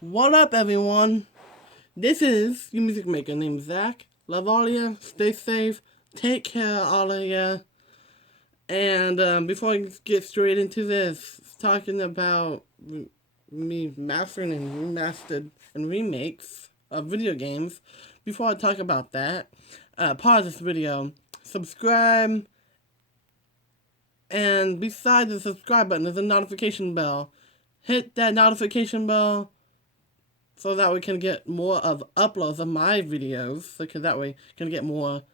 What up, everyone? This is your music maker named Zach. Love all of you. Stay safe. Take care, all of you. And before I get straight into this, talking about me mastering and remastered and remakes of video games. Before I talk about that, pause this video, subscribe, and beside the subscribe button, there's a notification bell. Hit that notification bell so that we can get more of uploads of my videos, so that way you can get more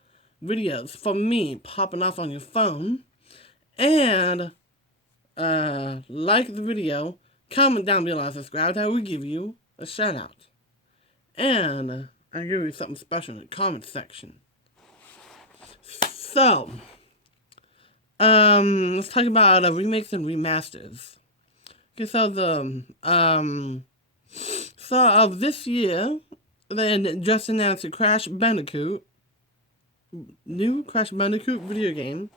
videos from me popping off on your phone. And like the video, comment down below and subscribe. I will give you a shout out. And I'll give you something special in the comment section. So, let's talk about remakes and remasters. Okay, so of this year, they just announced a new Crash Bandicoot video game.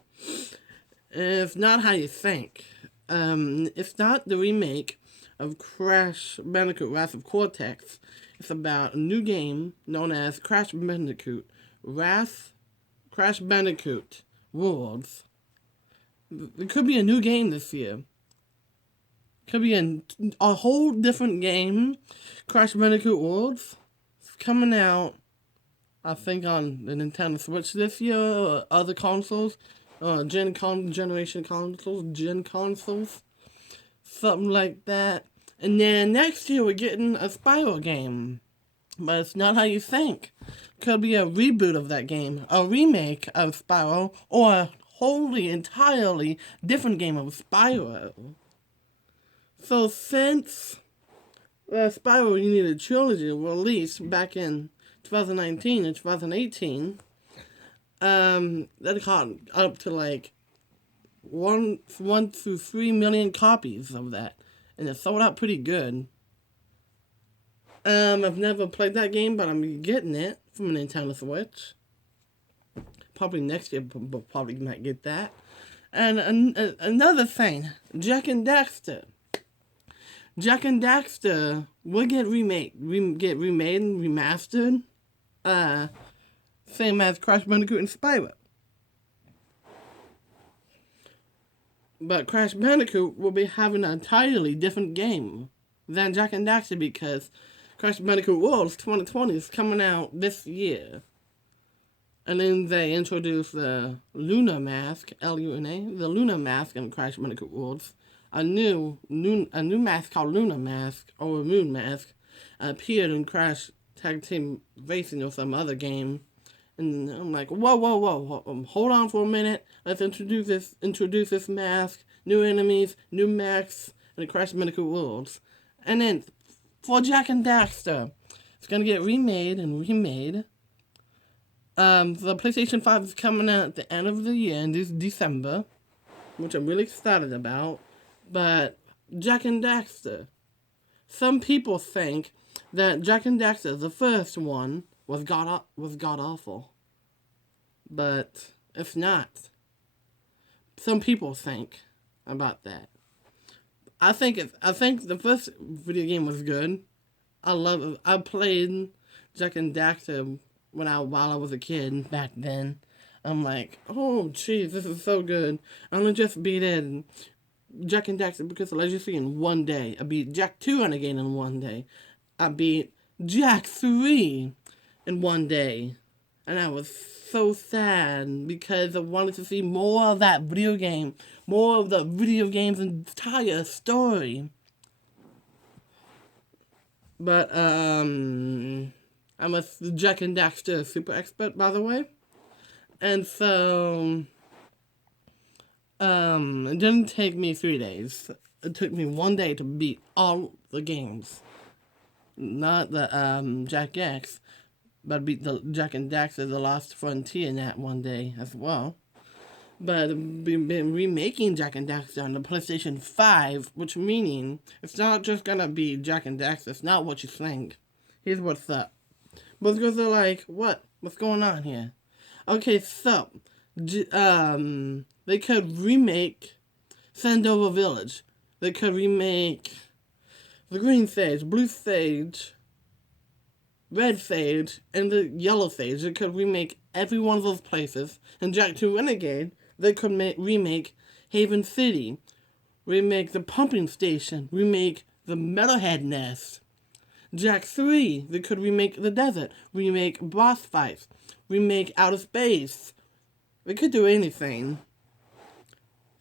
It's not how you think. It's not the remake of Crash Bandicoot Wrath of Cortex. It's about a new game known as Crash Bandicoot Worlds. It could be a new game this year. Could be a whole different game. Crash Bandicoot Worlds. It's coming out, I think, on the Nintendo Switch this year, or other consoles. Gen consoles. Something like that. And then next year we're getting a Spyro game. But it's not how you think. Could be a reboot of that game. A remake of Spyro. Or a wholly, entirely different game of Spyro. So since Spyro United Trilogy released back in 2019 and 2018, that got up to like 1 to 3 million copies of that, and it sold out pretty good. I've never played that game, but I'm getting it from a Nintendo Switch. Probably next year, but probably might get that. And another thing, Jak and Daxter. Jak and Daxter will get remade and remastered. Same as Crash Bandicoot and Spyro. But Crash Bandicoot will be having an entirely different game than Jak and Daxter, because Crash Bandicoot Worlds 2020 is coming out this year. And then they introduced the Luna Mask, Luna, the Luna Mask in Crash Bandicoot Worlds. A new mask called Luna Mask, or Moon Mask, appeared in Crash Tag Team Racing or some other game. And I'm like, whoa, hold on for a minute. Let's introduce this mask, new enemies, new masks, and Crash Bandicoot Worlds. And then, for Jak and Daxter, it's gonna get remade. The PlayStation 5 is coming out at the end of the year, in this December, which I'm really excited about. But Jak and Daxter, some people think that Jak and Daxter, the first one, was god awful, but it's not. Some people think about that. I think the first video game was good. I love it. I played Jak and Daxter while I was a kid back then. I'm like, oh jeez, this is so good. I'm gonna just beat it. Jak and Daxter because of Legacy in one day. I beat Jak 2 and again in one day. I beat Jak 3 in one day. And I was so sad because I wanted to see more of that video game. More of the video game's entire story. But, I'm a Jak and Daxter super expert, by the way. And so, it didn't take me 3 days. It took me 1 day to beat all the games. Not the, Jak X, but beat the Jak and Daxter The Lost Frontier in that 1 day as well. But I've been remaking Jak and Daxter on the PlayStation 5, which meaning it's not just gonna be Jak and Daxter. It's not what you think. Here's what's up. Most girls are like, what? What's going on here? Okay, so, they could remake Sandover Village. They could remake the green stage, blue stage, red stage, and the yellow stage. They could remake every one of those places. And Jak 2 Renegade, they could remake Haven City, remake the pumping station, remake the Metalhead Nest. Jak 3, they could remake the desert, remake boss fights, remake outer space. They could do anything.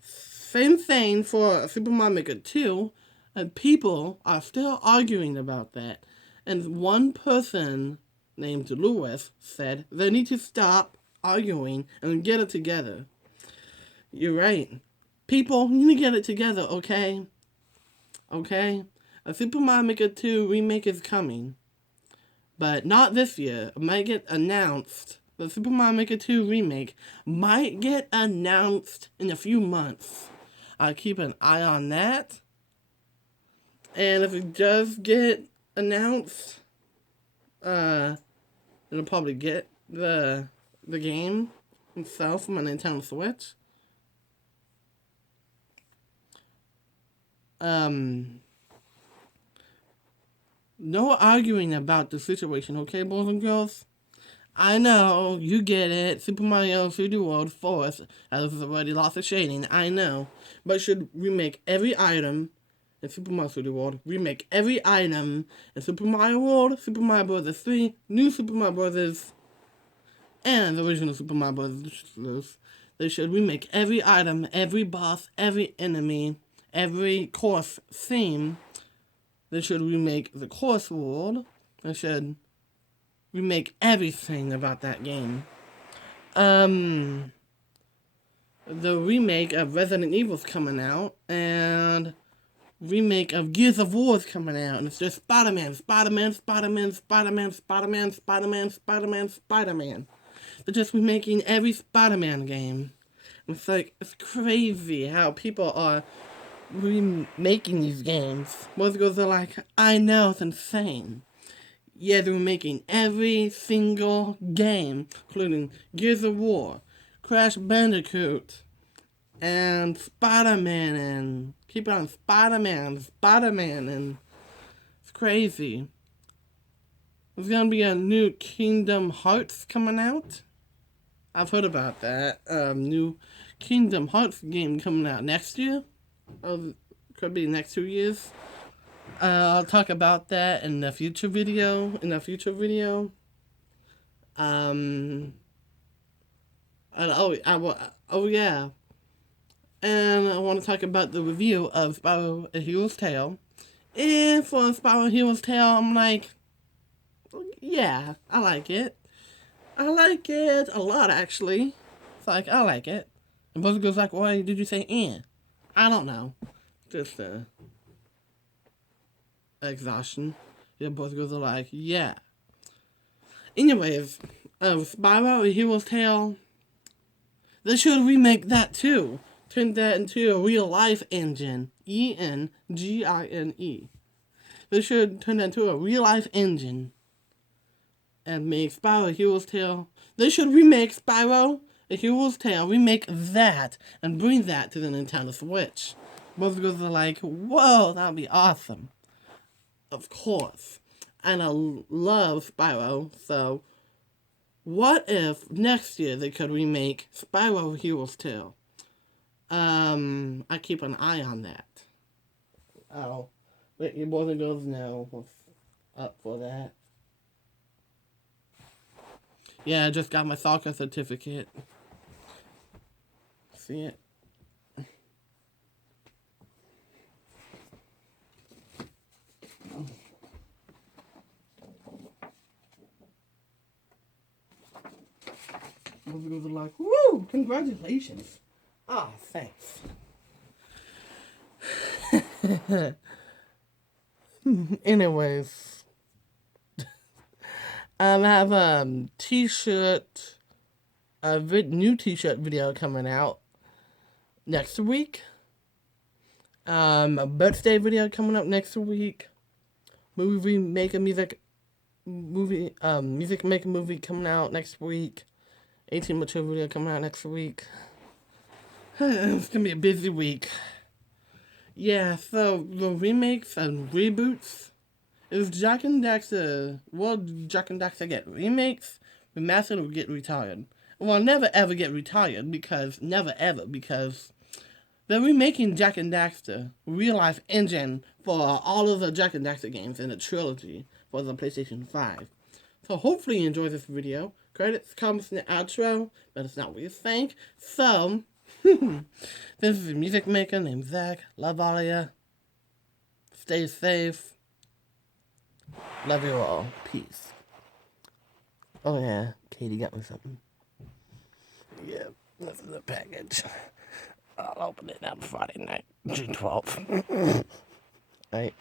Same thing for Super Mario Maker 2, and people are still arguing about that. And one person named Lewis said they need to stop arguing and get it together. You're right. People, you need to get it together, okay? Okay? A Super Mario Maker 2 remake is coming. But not this year. It might get announced. The Super Mario Maker 2 remake might get announced in a few months. I'll keep an eye on that. And if it does get announced, it'll probably get the game itself from a Nintendo Switch. No arguing about the situation, okay, boys and girls? I know, you get it. Super Mario 3D World 4 has already lost the shading, I know. But should remake every item in Super Mario 3D World, remake every item in Super Mario World, Super Mario Bros. 3, New Super Mario Bros., and the original Super Mario Bros. They should remake every item, every boss, every enemy, every course theme. They should remake the course world. They should remake everything about that game. The remake of Resident Evil's coming out, and remake of Gears of War's coming out, and it's just Spider-Man. They're just remaking every Spider-Man game. It's like, it's crazy how people are remaking these games. Most girls are like, I know, it's insane. Yeah, they're making every single game, including Gears of War, Crash Bandicoot, and Spider-Man, and keep on Spider-Man, and it's crazy. There's gonna be a new Kingdom Hearts coming out. I've heard about that. New Kingdom Hearts game coming out next year. Could be next 2 years. I'll talk about that in a future video. And yeah. And I want to talk about the review of Spyro A Hero's Tale. And for Spyro A Hero's Tale, I'm like, yeah, I like it. I like it a lot, actually. It's like, I like it. And Buzzer goes like, why did you say eh? I don't know. Just, exhaustion. Yeah, Buzzer goes like, yeah. Anyways, Spyro A Hero's Tale, they should remake that too. Turn that into a real life engine. Engine. They should turn that into a real life engine. And make Spyro A Hero's Tale. They should remake Spyro A Hero's Tale. Remake that. And bring that to the Nintendo Switch. Most girls are like, whoa, that would be awesome. Of course. And I love Spyro. So, what if next year they could remake Spyro A Hero's Tale? I keep an eye on that. I'll let you boys and girls know what's up for that. Yeah, I just got my soccer certificate. See it? Most girls are like, woo, congratulations. Ah, thanks. Anyways, I have t-shirt, new t-shirt video coming out next week. A birthday video coming up next week. Music make a movie coming out next week. 18 mature video coming out next week. It's gonna be a busy week. Yeah, so the remakes and reboots. If Jak and Daxter, will Jak and Daxter get remakes, Remastered will get retired. Well, never ever get retired because they're remaking Jak and Daxter, real life engine for all of the Jak and Daxter games in the trilogy for the PlayStation 5. So hopefully you enjoyed this video. Credits, comments, and the outro, but it's not what you think. So, this is a music maker named Zach. Love all of you. Stay safe. Love you all. Peace. Oh yeah, Katie got me something. Yeah, this is a package. I'll open it up Friday night, June 12th. Alright.